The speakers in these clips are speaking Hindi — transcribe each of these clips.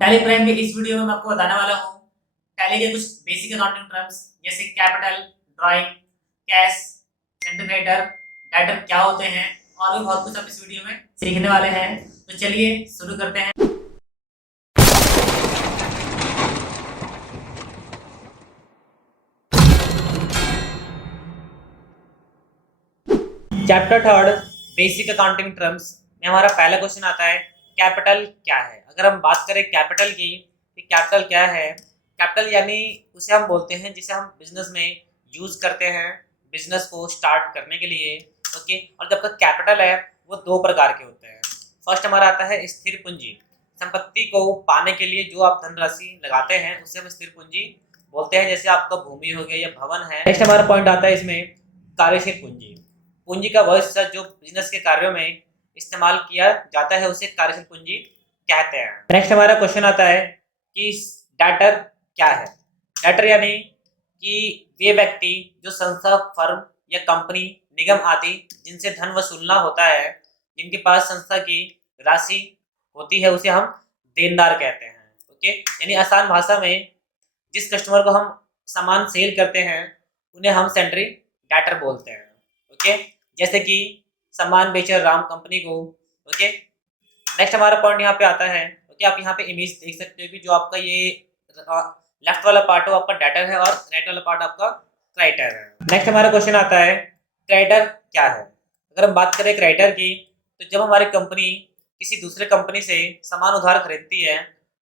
टैली प्राइम के इस वीडियो में मैं आपको बताने वाला हूँ टैली के कुछ बेसिक अकाउंटिंग टर्म्स जैसे कैपिटल, ड्राइंग, कैश, सेंटीमीटर, डाइटर क्या होते हैं और भी बहुत कुछ आप इस वीडियो में सीखने वाले हैं। तो चलिए शुरू करते हैं। Chapter third basic accounting terms में हमारा पहला क्वेश्चन आता है कैपिटल क्या है। अगर हम बात करें कैपिटल की, कि कैपिटल क्या है। कैपिटल यानी उसे हम बोलते हैं जिसे हम बिजनेस में यूज करते हैं बिजनेस को स्टार्ट करने के लिए। ओके, और जब तक कैपिटल है वो दो प्रकार के होते हैं। फर्स्ट हमारा आता है स्थिर पूंजी, संपत्ति को पाने के लिए जो आप धनराशि लगाते हैं उसे हम स्थिर पूंजी बोलते हैं, जैसे आपका भूमि हो गया या भवन है। नेक्स्ट हमारा पॉइंट आता है इसमें कार्यशील पूंजी। पूंजी का वह हिस्सा जो बिजनेस के कार्यों में इस्तेमाल किया जाता है उसे कार्यशील पूंजी कहते हैं। नेक्स्ट हमारा क्वेश्चन आता है कि डेटर क्या है। डेटर यानी कि वे व्यक्ति जो संस्था, फर्म या कंपनी, निगम आदि जिनसे धन वसूलना होता है, जिनके पास संस्था की राशि होती है उसे हम देनदार कहते हैं। ओके, यानी आसान भाषा में जिस कस्टमर को हम सामान सेल करते हैं उन्हें हम सेंट्री डेटर बोलते हैं। ओके, जैसे कि सामान बेचा राम कंपनी को। ओके, नेक्स्ट हमारा पॉइंट यहाँ पे आता है। ओके, आप यहाँ पे इमेज देख सकते हो कि जो आपका ये लेफ्ट वाला पार्ट हो आपका डेटर है और राइट वाला पार्ट आपका क्रेडिटर है। नेक्स्ट हमारा क्वेश्चन आता है क्रेडिटर क्या है। अगर हम बात करें क्रेडिटर की, तो जब हमारी कंपनी किसी दूसरे कंपनी से सामान उधार खरीदती है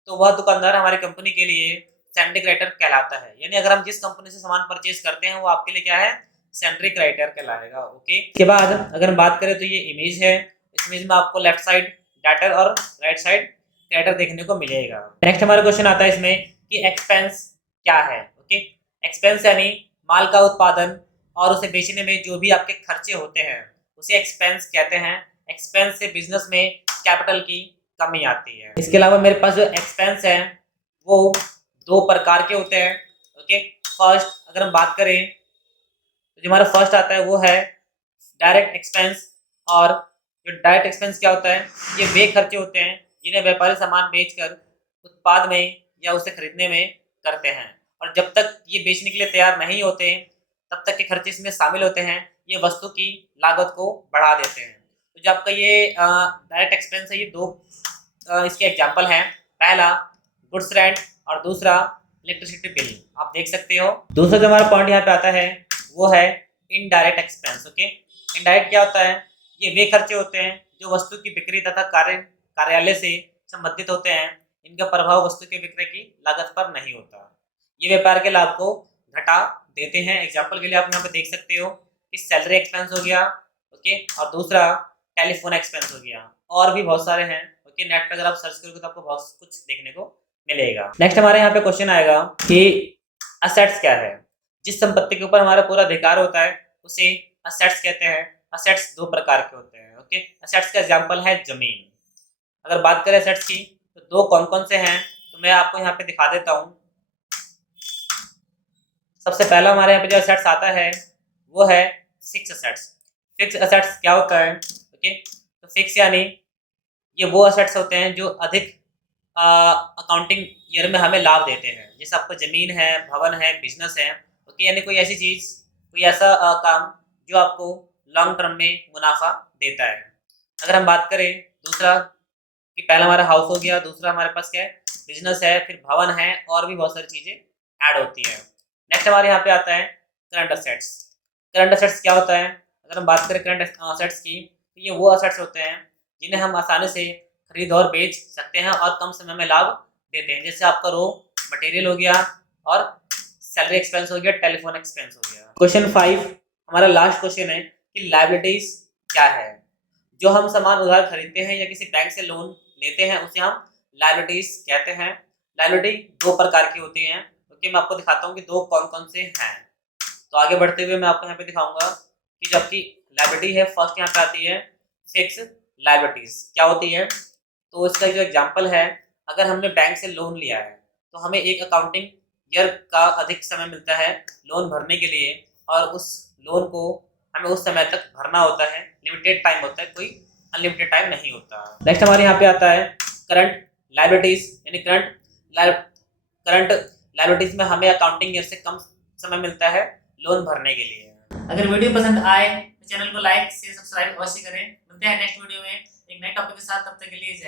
तो वह दुकानदार हमारी कंपनी के लिए सेंट्री क्रेडिटर कहलाता है। यानी अगर हम जिस कंपनी से सामान परचेज करते हैं वो आपके लिए क्या है, सेंट्री क्रेडिटर कहलाएगा। ओके, इसके बाद अगर हम बात करें तो ये इमेज है। इस इमेज में आपको लेफ्ट साइड डेटर और राइट साइड क्रेडिटर देखने को मिलेगा। नेक्स्ट हमारा क्वेश्चन आता है इसमें कि एक्सपेंस क्या है। ओके, एक्सपेंस यानी माल का उत्पादन और उसे बेचने में जो भी आपके खर्चे होते हैं उसे एक्सपेंस कहते हैं। एक्सपेंस से बिजनेस में कैपिटल की कमी आती है। इसके अलावा मेरे पास जो एक्सपेंस है वो दो प्रकार के होते हैं। ओके, फर्स्ट अगर हम बात करें तो जो हमारा फर्स्ट आता है वो है डायरेक्ट एक्सपेंस। और जो डायरेक्ट एक्सपेंस क्या होता है, ये वे खर्चे होते हैं जिन्हें व्यापारी सामान बेचकर उत्पाद में या उसे खरीदने में करते हैं, और जब तक ये बेचने के लिए तैयार नहीं होते तब तक के खर्चे इसमें शामिल होते हैं। ये वस्तु की लागत को बढ़ा देते हैं। तो जो आपका ये डायरेक्ट एक्सपेंस है, ये दो इसके एग्जाम्पल हैं। पहला गुड्स रेंट और दूसरा इलेक्ट्रिसिटी बिल, आप देख सकते हो। दूसरा जो हमारा पॉइंट यहाँ पे आता है वो है इनडायरेक्ट एक्सपेंस। ओके, इनडायरेक्ट क्या होता है, ये वे खर्चे होते हैं जो वस्तु की बिक्री तथा कार्यालय से संबंधित होते हैं। इनका प्रभाव वस्तु के विक्रय की लागत पर नहीं होता। ये व्यापार के लाभ को घटा देते हैं। एग्जाम्पल के लिए आप यहाँ पे देख सकते हो कि सैलरी एक्सपेंस हो गया। ओके, और दूसरा टेलीफोन एक्सपेंस हो गया, और भी बहुत सारे हैं। ओके, नेट पर अगर आप सर्च करोगे तो आपको बहुत कुछ देखने को मिलेगा। नेक्स्ट हमारे यहाँ पे क्वेश्चन आएगा कि असेट्स क्या है। जिस संपत्ति के ऊपर हमारा पूरा अधिकार होता है उसे असेट्स कहते हैं। असेट्स दो प्रकार के होते हैं। ओके, असेट्स का एग्जांपल है जमीन। अगर बात करें असेट्स की तो दो कौन कौन से हैं, तो मैं आपको यहाँ पे दिखा देता हूँ। सबसे पहला हमारे यहाँ पे जो असेट्स आता है वो है फिक्स असेट्स। फिक्स असेट्स क्या होता है, ओके, तो फिक्स यानी ये वो असेट्स होते हैं जो अधिक अकाउंटिंग ईयर में हमें लाभ देते हैं। जैसे आपको जमीन है, भवन है, बिजनेस है। ओके, यानी कोई ऐसी चीज, कोई ऐसा काम जो आपको लॉन्ग टर्म में मुनाफा देता है। अगर हम बात करें दूसरा, कि पहला हमारा हाउस हो गया, दूसरा हमारे पास क्या है, बिजनेस है, फिर भवन है, और भी बहुत सारी चीजें ऐड होती है। नेक्स्ट हमारे यहाँ पे आता है करंट असेट्स। करंट असेट्स क्या होता है, अगर हम बात करें करंट असेट्स की, तो ये वो असेट्स होते हैं जिन्हें हम आसानी से खरीद और बेच सकते हैं और कम समय में लाभ देते हैं। जैसे आपका रो मटेरियल हो गया और सैलरी एक्सपेंस हो गया, टेलीफोन एक्सपेंस हो गया। क्वेश्चन 5 हमारा लास्ट क्वेश्चन है कि लायबिलिटीज क्या है। जो हम सामान उधार खरीदते हैं या किसी बैंक से लोन लेते हैं उसे हम लायबिलिटीज कहते हैं। लायबिलिटी दो प्रकार की होती हैं। ओके, मैं आपको दिखाता हूँ कि दो कौन कौन से हैं। तो आगे बढ़ते हुए मैं आपको यहाँ पे दिखाऊंगा कि जो आपकी लायबिलिटी है, फर्स्ट यहाँ पे आती है फिक्स लायबिलिटीज। क्या होती है, तो इसका जो एग्जांपल है, अगर हमने बैंक से लोन लिया है तो हमें एक अकाउंटिंग ईयर का अधिक समय मिलता है लोन भरने के लिए, और उस लोन को हमें उस समय तक भरना होता है। लिमिटेड टाइम होता है, कोई अनलिमिटेड टाइम नहीं होता। नेक्स्ट हमारे यहाँ पे आता है करंट लायबिलिटीज यानी करंट लायबिलिटीज में हमें अकाउंटिंग ईयर से कम समय मिलता है लोन भरने के लिए। अगर वीडियो पसंद आए तो चैनल को लाइक शेयर सब्सक्राइब अवश्य करें। मिलते हैं नेक्स्ट वीडियो में एक नए टॉपिक के साथ, तब तक के लिए